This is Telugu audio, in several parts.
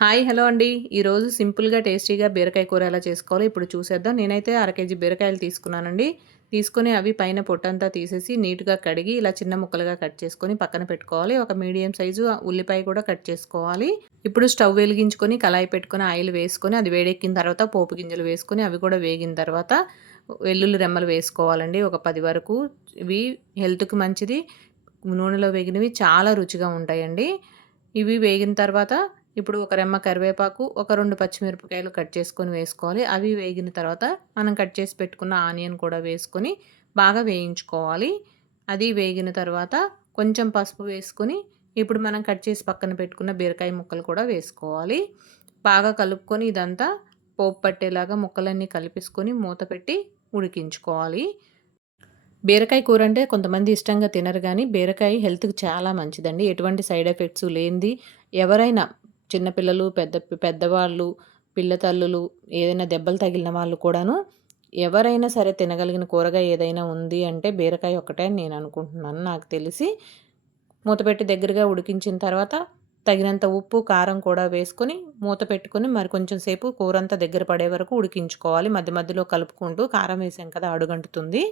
హాయ్ హలో అండి. ఈరోజు సింపుల్‌గా టేస్టీగా బీరకాయ కూర ఎలా చేసుకోవాలో ఇప్పుడు చూసేద్దాం. నేనైతే అర కేజీ బీరకాయలు తీసుకున్నానండి. తీసుకొని అవి పైన పొట్టంతా తీసేసి నీట్‌గా కడిగి ఇలా చిన్న ముక్కలుగా కట్ చేసుకొని పక్కన పెట్టుకోవాలి. ఒక మీడియం సైజు ఉల్లిపాయ కూడా కట్ చేసుకోవాలి. ఇప్పుడు స్టవ్ వెలిగించుకొని కళాయి పెట్టుకొని ఆయిల్ వేసుకొని అది వేడెక్కిన తర్వాత పోపు గింజలు వేసుకొని అవి కూడా వేగిన తర్వాత వెల్లుల్లి రెమ్మలు వేసుకోవాలండి. ఒక 10 వరకు. ఇవి హెల్త్‌కి మంచిది. నూనెలో వేగినవి చాలా రుచిగా ఉంటాయండి. ఇవి వేగిన తర్వాత ఇప్పుడు ఒక రెమ్మ కరివేపాకు, ఒక 2 పచ్చిమిరపకాయలు కట్ చేసుకొని వేసుకోవాలి. అవి వేగిన తర్వాత మనం కట్ చేసి పెట్టుకున్న ఆనియన్ కూడా వేసుకొని బాగా వేయించుకోవాలి. అది వేగిన తర్వాత కొంచెం పసుపు వేసుకొని ఇప్పుడు మనం కట్ చేసి పక్కన పెట్టుకున్న బీరకాయ ముక్కలు కూడా వేసుకోవాలి. బాగా కలుపుకొని ఇదంతా పోపు పట్టేలాగా ముక్కలన్నీ కలిపేసుకొని మూత పెట్టి ఉడికించుకోవాలి. బీరకాయ కూర అంటే కొంతమంది ఇష్టంగా తినరు గానీ, బీరకాయ హెల్త్‌కి చాలా మంచిదండి. ఎటువంటి సైడ్ ఎఫెక్ట్స్ లేనిది ఎవరైనా చిన్నపిల్లలు, పెద్దవాళ్ళు, పిల్ల తల్లులు, ఏదైనా దెబ్బలు తగిలిన వాళ్ళు కూడాను ఎవరైనా సరే తినగలిగిన కూరగాయ ఏదైనా ఉంది అంటే బీరకాయ ఒక్కటే అని నేను అనుకుంటున్నాను నాకు తెలిసి. మూత పెట్టి దగ్గరగా ఉడికించిన తర్వాత తగినంత ఉప్పు, కారం కూడా వేసుకొని మూత పెట్టుకొని మరి కొంచెం సేపు కూరంతా దగ్గర పడే వరకు ఉడికించుకోవాలి. మధ్య మధ్యలో కలుపుకుంటూ కారం వేసాం కదా అడుగంటుతుంది.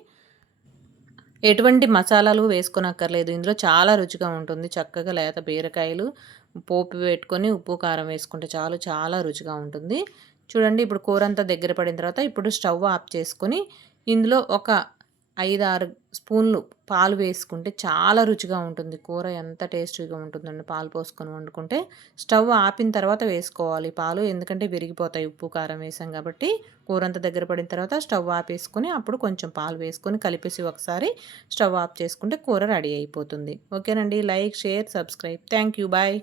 ఎటువంటి మసాలాలు వేసుకోనక్కర్లేదు. ఇందులో చాలా రుచిగా ఉంటుంది. చక్కగా లేత బీరకాయలు పోపు పెట్టుకొని ఉప్పు, కారం వేసుకుంటే చాలు చాలా రుచిగా ఉంటుంది. చూడండి ఇప్పుడు కూరంతా దగ్గర పడిన తర్వాత ఇప్పుడు స్టవ్ ఆఫ్ చేసుకొని ఇందులో ఒక 5, 6 స్పూన్లు పాలు వేసుకుంటే చాలా రుచిగా ఉంటుంది. కూర ఎంత టేస్టీగా ఉంటుందండి పాలు పోసుకొని వండుకుంటే. స్టవ్ ఆపిన తర్వాత వేసుకోవాలి పాలు. ఎందుకంటే విరిగిపోతాయి ఉప్పు, కారం వేసాం కాబట్టి. కూరంతా దగ్గర పడిన తర్వాత స్టవ్ ఆపేసుకొని అప్పుడు కొంచెం పాలు వేసుకొని కలిపేసి ఒకసారి స్టవ్ ఆఫ్ చేసుకుంటే కూర రెడీ అయిపోతుంది. ఓకేనండి. Like, share, subscribe. Thank you. Bye.